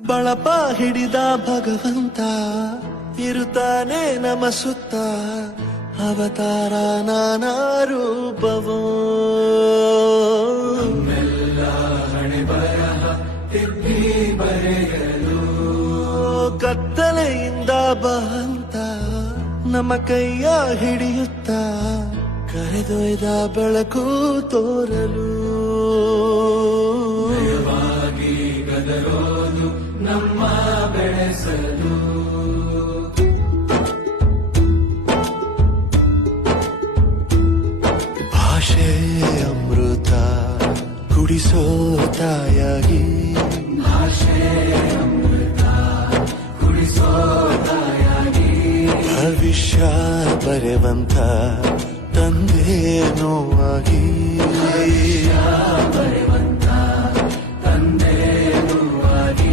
ಬಳಪ ಹಿಡಿದ ಭಗವಂತ ಇರುತ್ತಾನೆ ನಮ ಸುತ್ತ ಅವತಾರ ನಾನಾ ರೂಪವೋ ಕತ್ತಲೆಯಿಂದ ಬಂತ ನಮ್ಮ ಕೈಯ ಹಿಡಿಯುತ್ತ ಕರೆದೊಯ್ದ ಬೆಳಕು ತೋರಲು ಗದರೋದು ನಮ್ಮ ಬೆಳೆಸಲು ಭಾಷೆ ಅಮೃತ ಕುಡಿಸೋ ತಾಯಾಗಿ ಭಾಷೆ ಅಮೃತ ಕುಡಿಸೋ ತಾಯಾಗಿ ಭವಿಷ್ಯ ಬರೆವಂತ ತಂದೆ ನೋವಾಗಿ ಬರೆವಂತ